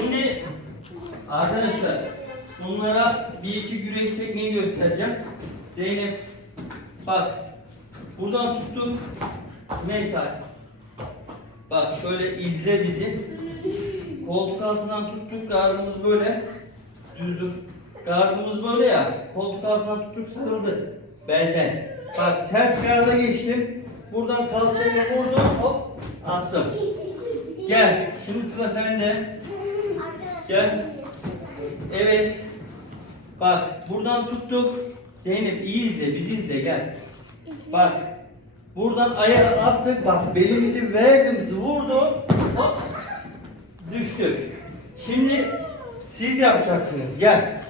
Şimdi arkadaşlar bunlara bir iki güreş tekniği göstereceğim. Zeynep bak buradan tuttuk. Neyse. Bak şöyle izle bizi. Koltuk altından tuttuk gardımız böyle. Düz dur. Gardımız böyle ya. Koltuk altından tuttuk sarıldı. Belden. Bak ters garda geçtim. Buradan kalçayla vurdum. Hop attım. Gel. Şimdi sıra sende. Gel. Evet. Bak buradan tuttuk. Zeynep iyi izle, bizi izle gel. Bak. Buradan ayağı attık. Bak belimizi verdim, vurdu. Hop. Düştük. Şimdi siz yapacaksınız. Gel.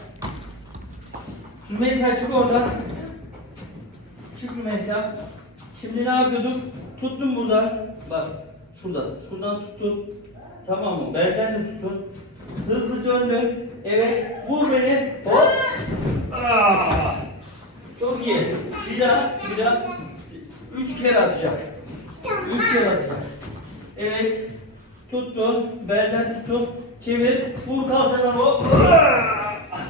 Rümeysa çık oradan. Çık Rümeysa. Şimdi ne yapıyorduk? Tuttum buradan. Bak şuradan. Şuradan tuttun. Tamam mı? Belden de tutun. Hızlı döndün. Evet. Vur beni. Hop. Ah! Çok iyi. Bir daha. Bir daha. Üç kere atacak. Üç kere atacak. Evet. Tuttun. Belden tutun. Çevir. Vur kalçadan hop. Ah!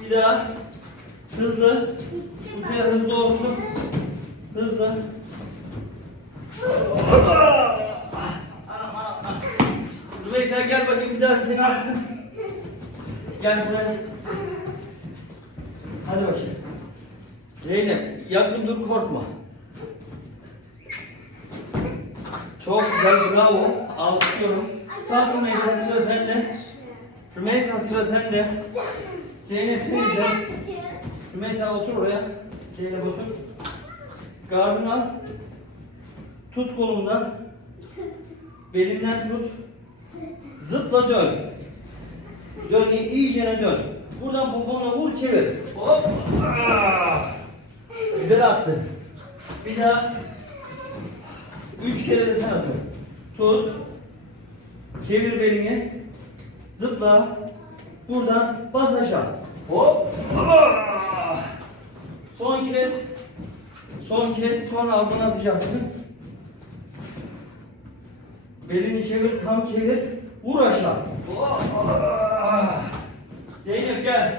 Bir daha. Hızlı. Bu sefer hızlı olsun. Hızlı. Rümeysa gel bakayım bir daha seni alsın. Gel buraya. Hadi bakayım. Zeynep yakın dur korkma. Çok güzel bravo. Alkışlıyorum. Kalk Rümeysa sıra sende. Rümeysa sıra sende. Zeynep teyze. Rümeysa otur oraya. Zeynep otur. Gardını al. Tut kolumdan. Belimden tut. Zıpla dön. Dön iyicene dön. Buradan poponla vur çevir. Hop. Ah! Güzel attın. Bir daha. Üç kere de sen atın. Tut. Çevir belini. Zıpla. Buradan bas aşağı. Hop. Ah! Son kez. Son kez son aldığını atacaksın. Belini çevir, tam çevir. Vur aşağı. Zeynep gel.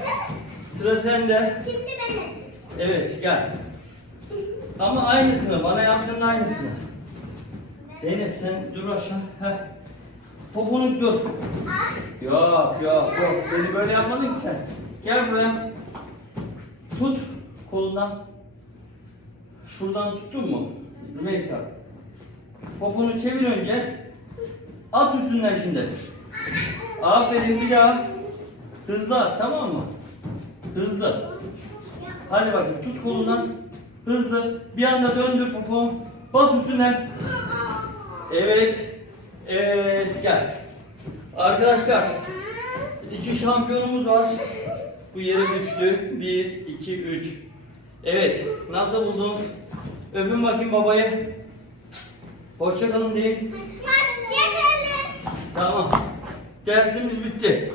Sıra sende. Şimdi ben. Evet gel. Ama aynısını, bana yaptığın aynısını. Zeynep sen dur aşağı. Heh. Poponu dur. Yok yok yok. Beni böyle yapmadın ki sen. Gel buraya. Tut kolundan. Şuradan tuttun mu? Rümeysa. Poponu çevir önce. At üstünden şimdi. Aferin bir daha. Hızlı at tamam mı? Hızlı. Hadi bakayım tut kolundan. Hızlı. Bir anda döndür poponu. Bas üstünden. Evet. Evet gel. Arkadaşlar iki şampiyonumuz var. Bu yere düştü. Bir, iki, üç. Evet. Nasıl buldunuz? Öpün bakayım babayı. Hoşça kalın deyin. Hoşçakalın. Tamam. Dersimiz bitti.